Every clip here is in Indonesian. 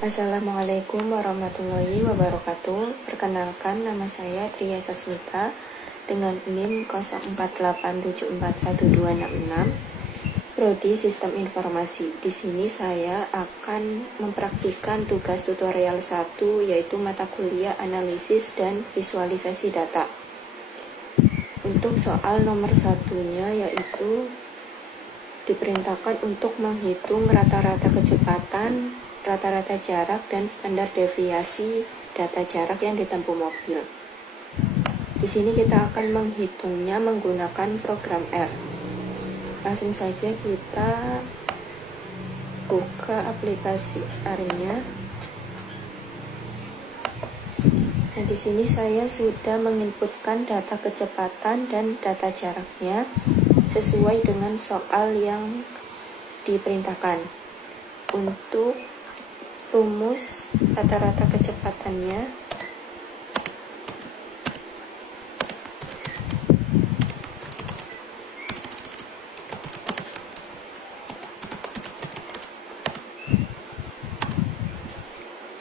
Assalamualaikum warahmatullahi wabarakatuh. Perkenalkan, nama saya Tria Sasmita dengan NIM 0487412666, Prodi Sistem Informasi. Di sini saya akan mempraktikkan tugas tutorial 1, yaitu mata kuliah analisis dan visualisasi data. Untuk soal nomor satunya, yaitu diperintahkan untuk menghitung rata-rata kecepatan, rata-rata jarak, dan standar deviasi data jarak yang ditempuh mobil. Di sini kita akan menghitungnya menggunakan program R. Langsung saja kita buka aplikasi R-nya. Nah, di sini saya sudah menginputkan data kecepatan dan data jaraknya sesuai dengan soal yang diperintahkan. Untuk rumus rata-rata kecepatannya,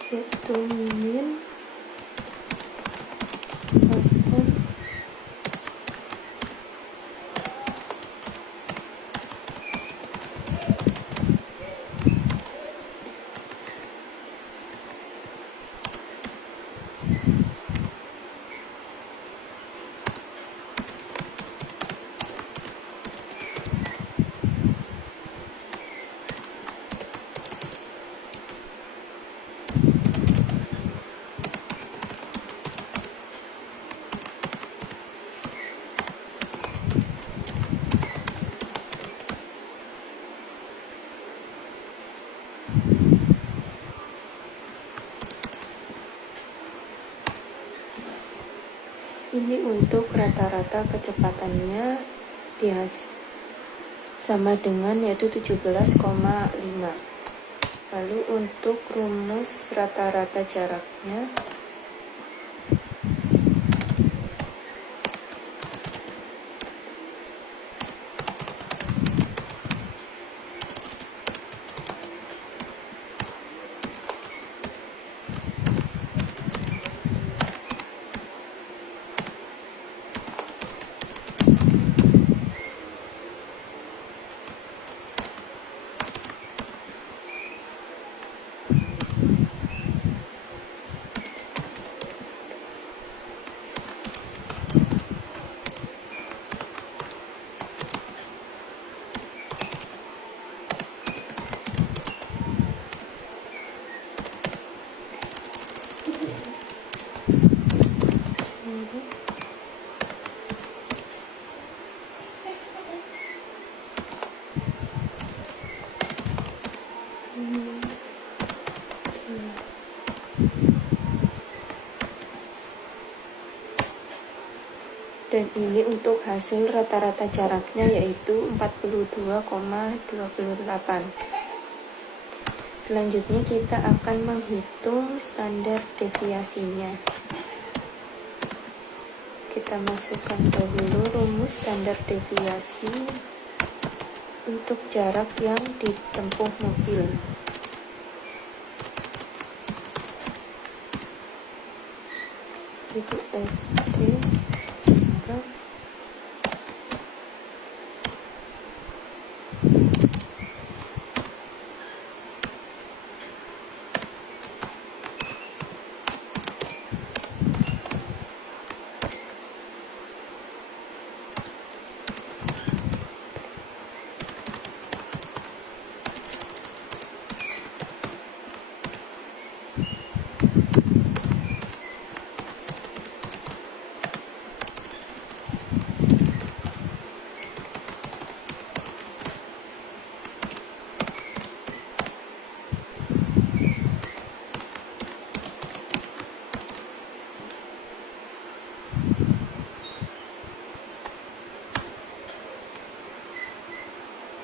yaitu min ini untuk rata-rata kecepatannya sama dengan yaitu 17,5. Lalu untuk rumus rata-rata jaraknya, dan ini untuk hasil rata-rata jaraknya yaitu 42,28. Selanjutnya kita akan menghitung standar deviasinya. Kita masukkan dahulu rumus standar deviasi untuk jarak yang ditempuh mobil. Itu SD jarak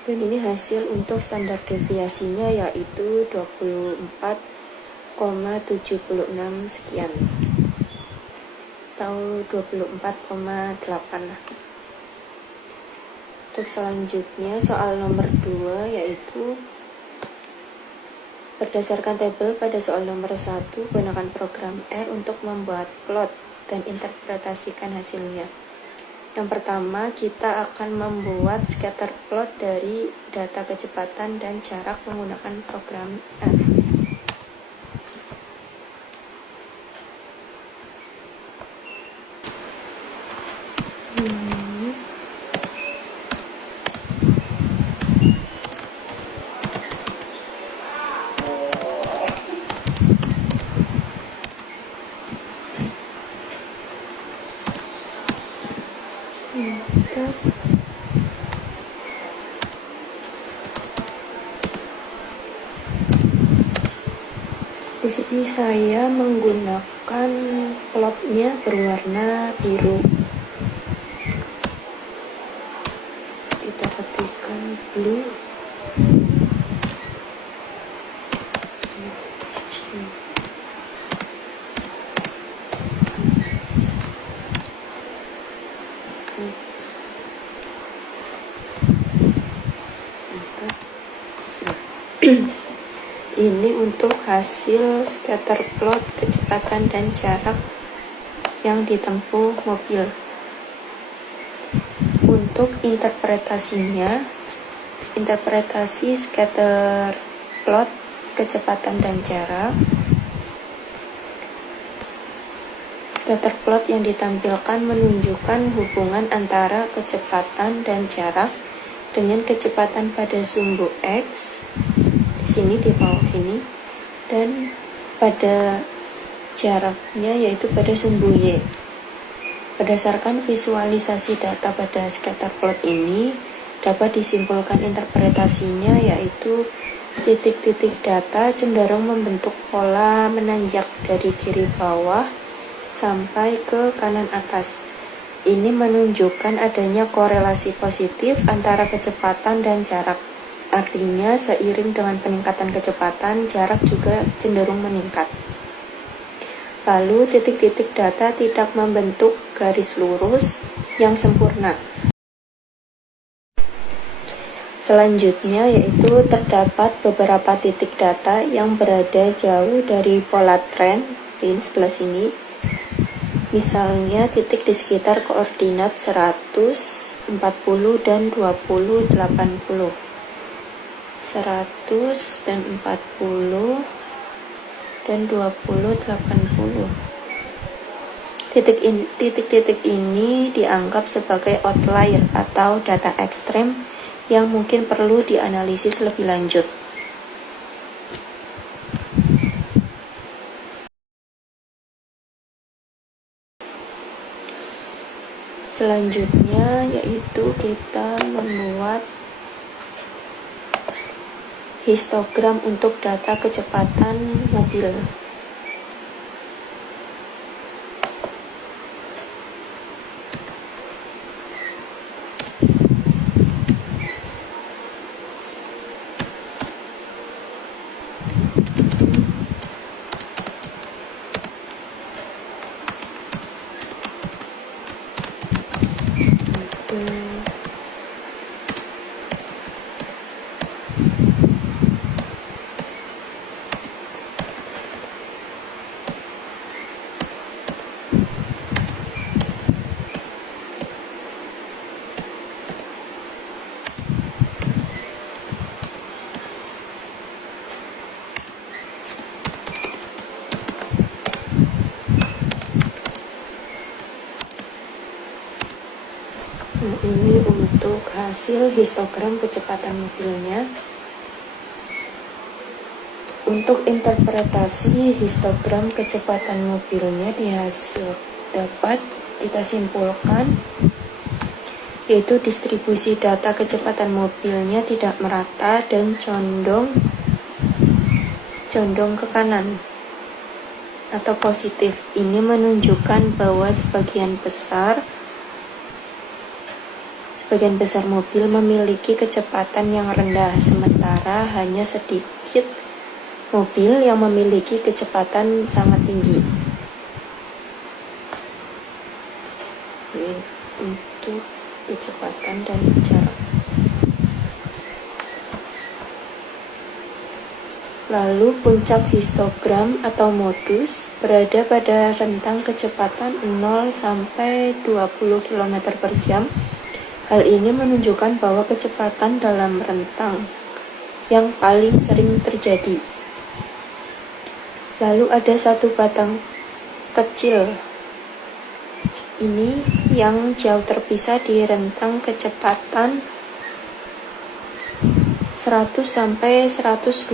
dan ini hasil untuk standar deviasinya yaitu 24,76 sekian atau 24,8 lah. Untuk selanjutnya soal nomor 2 yaitu Berdasarkan tabel pada soal nomor 1, gunakan program R untuk membuat plot dan interpretasikan hasilnya. Yang pertama, kita akan membuat scatter plot dari data kecepatan dan jarak menggunakan program R. Di sini saya menggunakan plotnya berwarna biru. Kita ketikkan blue. Ini untuk hasil scatter plot kecepatan dan jarak yang ditempuh mobil. Untuk interpretasinya, interpretasi scatter plot kecepatan dan jarak. Scatter plot yang ditampilkan menunjukkan hubungan antara kecepatan dan jarak dengan kecepatan pada sumbu X sini di bawah sini, dan pada jaraknya yaitu pada sumbu Y. Berdasarkan visualisasi data pada scatter plot ini dapat disimpulkan interpretasinya, yaitu titik-titik data cenderung membentuk pola menanjak dari kiri bawah sampai ke kanan atas. Ini menunjukkan adanya korelasi positif antara kecepatan dan jarak. Artinya, seiring dengan peningkatan kecepatan, jarak juga cenderung meningkat. Lalu, titik-titik data tidak membentuk garis lurus yang sempurna. Selanjutnya, yaitu terdapat beberapa titik data yang berada jauh dari pola tren di sebelah sini. Misalnya, titik di sekitar koordinat 100, 40, dan 20, 80. 100 dan 40 dan 20, 80. Titik-titik ini dianggap sebagai outlier atau data ekstrem yang mungkin perlu dianalisis lebih lanjut. Selanjutnya yaitu kita membuat histogram untuk data kecepatan mobil. Nah, ini untuk hasil histogram kecepatan mobilnya. Untuk interpretasi histogram kecepatan mobilnya di hasil dapat kita simpulkan, yaitu distribusi data kecepatan mobilnya tidak merata dan condong ke kanan atau positif. Ini menunjukkan bahwa sebagian besar mobil memiliki kecepatan yang rendah, sementara hanya sedikit mobil yang memiliki kecepatan sangat tinggi. Ini untuk kecepatan dan jarak. Lalu puncak histogram atau modus berada pada rentang kecepatan 0 sampai 20 km per jam. Hal ini menunjukkan bahwa kecepatan dalam rentang yang paling sering terjadi. Lalu ada satu batang kecil ini yang jauh terpisah di rentang kecepatan 100 sampai 120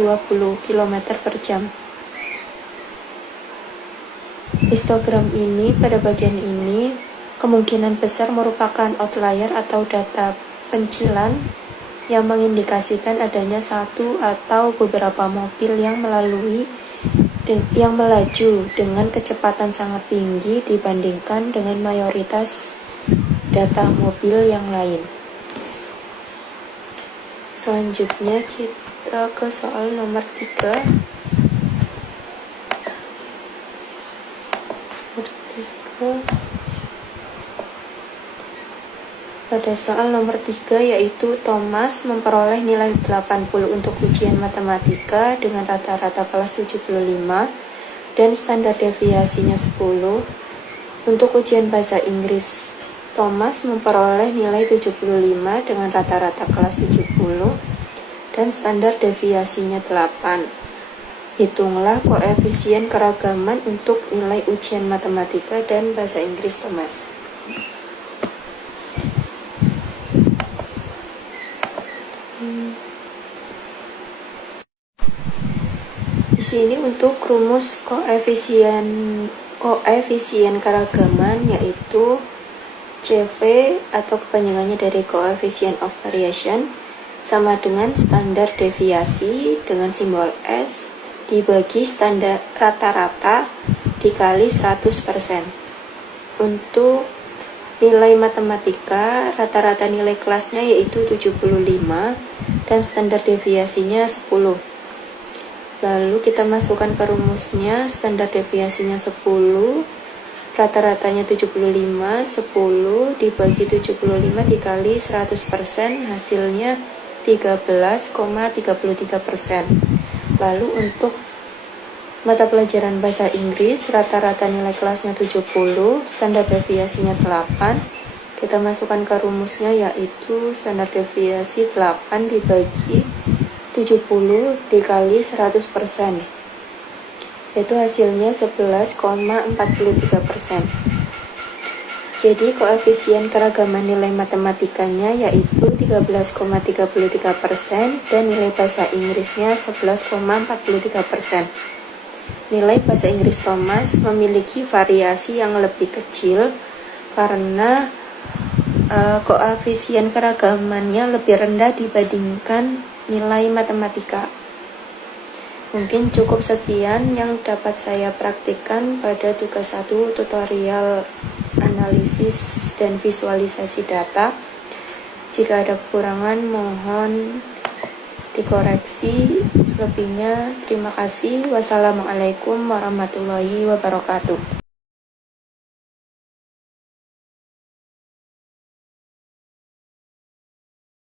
km per jam. Histogram ini pada bagian ini kemungkinan besar merupakan outlier atau data pencilan yang mengindikasikan adanya satu atau beberapa mobil yang melaju dengan kecepatan sangat tinggi dibandingkan dengan mayoritas data mobil yang lain. Selanjutnya kita ke soal nomor 3. Pada soal nomor 3 yaitu Thomas memperoleh nilai 80 untuk ujian matematika dengan rata-rata kelas 75 dan standar deviasinya 10. Untuk ujian bahasa Inggris, Thomas memperoleh nilai 75 dengan rata-rata kelas 70 dan standar deviasinya 8. Hitunglah koefisien keragaman untuk nilai ujian matematika dan bahasa Inggris Thomas. Di sini untuk rumus koefisien keragaman yaitu CV atau kepanjangannya dari coefficient of variation sama dengan standar deviasi dengan simbol S dibagi standar rata-rata dikali 100%. Untuk nilai matematika, rata-rata nilai kelasnya yaitu 75 dan standar deviasinya 10. Lalu kita masukkan ke rumusnya, standar deviasinya 10, rata-ratanya 75, 10 dibagi 75 dikali 100%, hasilnya 13,33%. Lalu untuk mata pelajaran bahasa Inggris, rata-rata nilai kelasnya 70, standar deviasinya 8. Kita masukkan ke rumusnya yaitu standar deviasi 8 dibagi 70 dikali 100%, yaitu hasilnya 11,43%. Jadi koefisien keragaman nilai matematikanya yaitu 13,33% dan nilai bahasa Inggrisnya 11,43%. Nilai bahasa Inggris Thomas memiliki variasi yang lebih kecil karena koefisien keragamannya lebih rendah dibandingkan nilai matematika. Mungkin cukup sekian yang dapat saya praktikkan pada tugas 1 tutorial analisis dan visualisasi data. Jika ada kekurangan mohon dikoreksi. Selebihnya terima kasih. Wassalamualaikum warahmatullahi wabarakatuh.